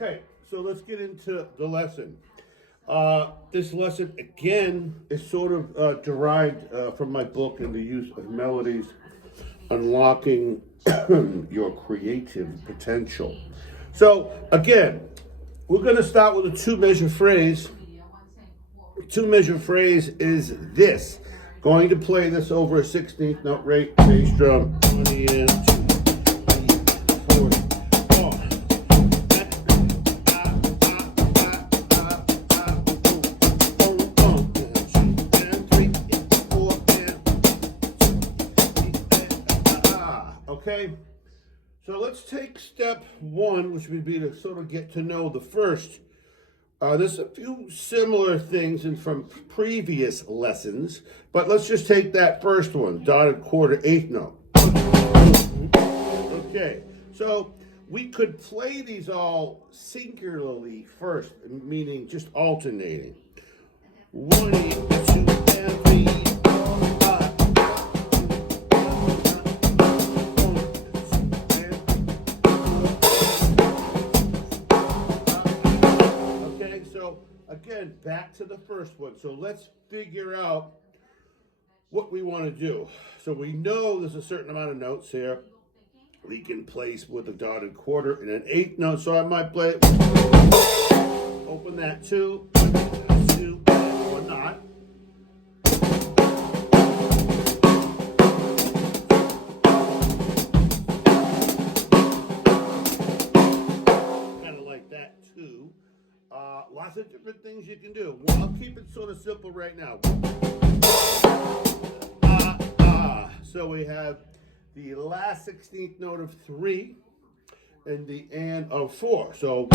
Okay, so let's get into the lesson. This lesson, again, is sort of derived from my book and the use of melodies, unlocking your creative potential. So, again, we're going to start with a two-measure phrase. Two-measure phrase is this. Going to play this over a 16th note rate bass drum. 20 and 2, 3, 4. Okay, so let's take step one, which would be to sort of get to know the first. There's a few similar things from previous lessons, but let's just take that first one, dotted quarter eighth note. Okay, so we could play these all singularly first, meaning just alternating. 1, 8, 2, and 3. Again, back to the first one. So let's figure out what we want to do. So we know there's a certain amount of notes here we can place with a dotted quarter and an eighth note. So I might play it. Open that 2, 2, or not. Kind of like that too. Lots of different things you can do. Well, I'll keep it sort of simple right now. So we have the last 16th note of 3 and the and of 4. So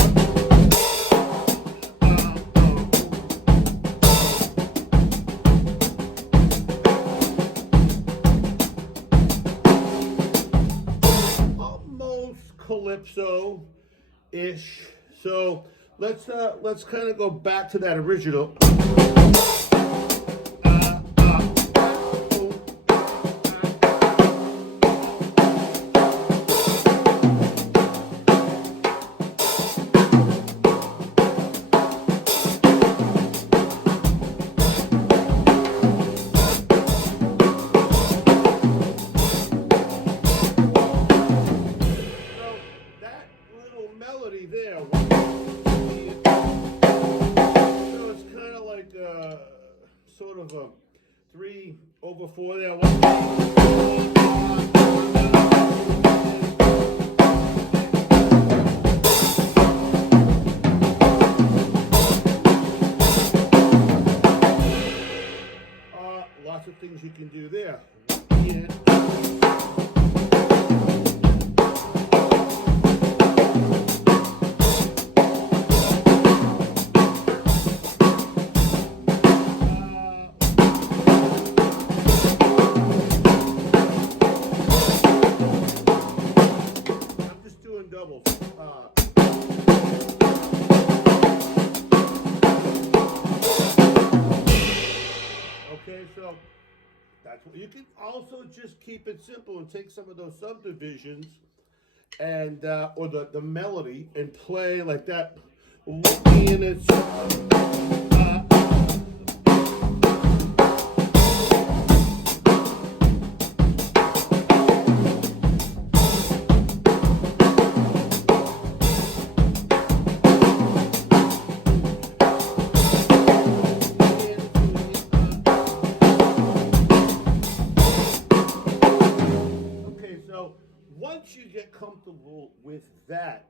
almost calypso-ish. So let's kind of go back to that original. So that little melody there. Sort of a 3 over 4 there. Lots of things you can do there. Yeah. Doubles. Okay, so that's what you can also just keep it simple and take some of those subdivisions and or the melody and play like that. In it. Once you get comfortable with that,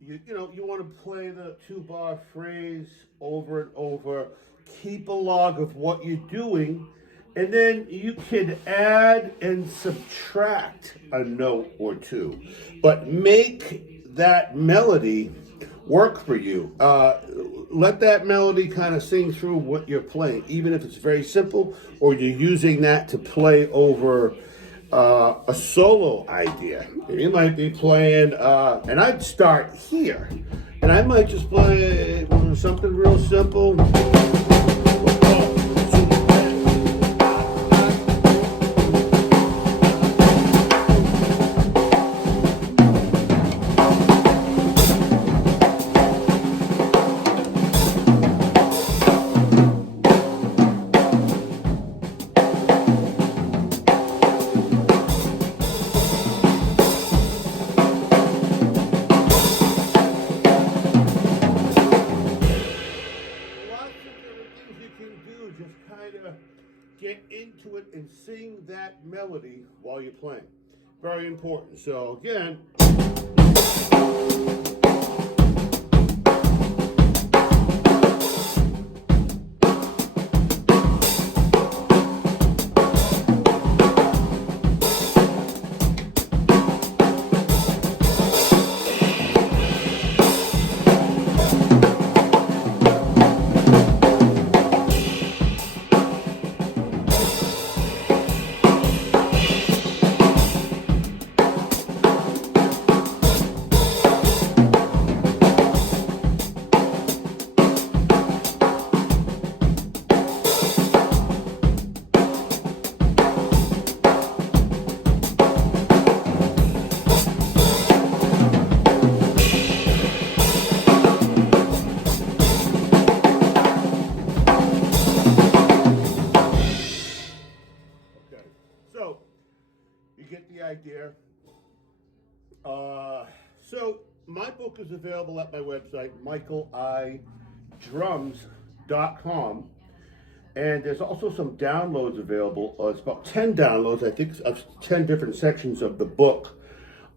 you want to play the 2-bar phrase over and over, keep a log of what you're doing, and then you can add and subtract a note or two, but make that melody work for you. Let that melody kind of sing through what you're playing, even if it's very simple, or you're using that to play over a solo idea. You might be playing, and I'd start here, and I might just play something real simple. it and sing that melody while you're playing. Very important. So again, so you get the idea. So my book is available at my website, michaelidrums.com. And there's also some downloads available. It's about 10 downloads, I think, of 10 different sections of the book.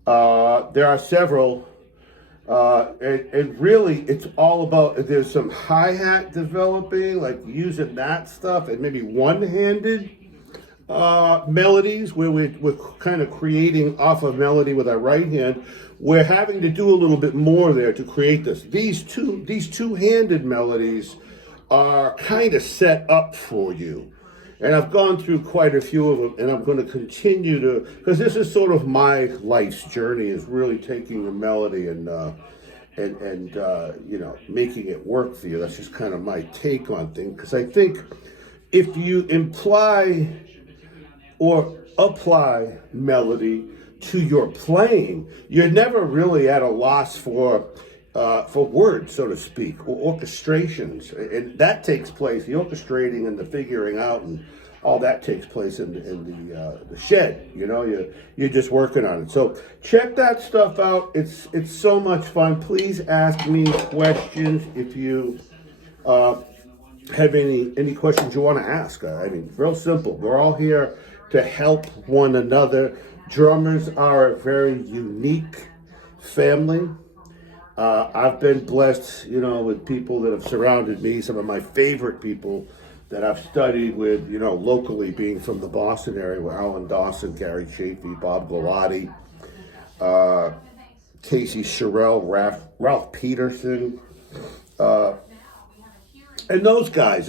There are several. And really, it's all about, there's some hi-hat developing, like using that stuff, and maybe one-handed melodies where we're kind of creating off a melody with our right hand. We're having to do a little bit more there to create this. These two-handed melodies are kind of set up for you. And I've gone through quite a few of them, and I'm going to continue to, because this is sort of my life's journey, is really taking a melody and making it work for you. That's just kind of my take on things, because I think if you imply or apply melody to your playing, you're never really at a loss for words, so to speak, or orchestrations, and that takes place. The orchestrating and the figuring out and all that takes place in the shed. You're just working on it. So check that stuff out. It's so much fun. Please ask me questions if you have any questions you want to ask. I mean, real simple. We're all here to help one another. Drummers are a very unique family. I've been blessed, with people that have surrounded me, some of my favorite people that I've studied with, locally, being from the Boston area, with Alan Dawson, Gary Chafee, Bob Galati, Casey Sherrill, Ralph Peterson, and those guys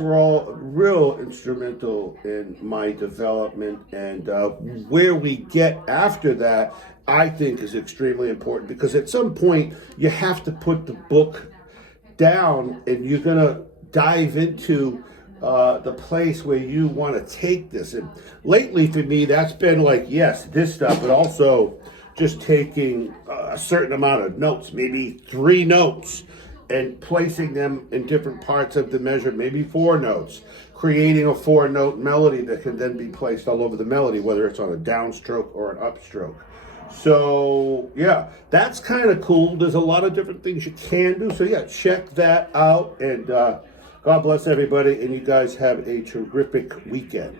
were all real instrumental in my development. And where we get after that, I think, is extremely important, because at some point you have to put the book down and you're going to dive into the place where you want to take this. And lately for me, that's been like, yes, this stuff, but also just taking a certain amount of notes, maybe 3 notes, and placing them in different parts of the measure, maybe 4 notes, creating a 4-note melody that can then be placed all over the melody, whether it's on a downstroke or an upstroke. So, yeah, that's kind of cool. There's a lot of different things you can do. So, yeah, check that out. And God bless everybody. And you guys have a terrific weekend.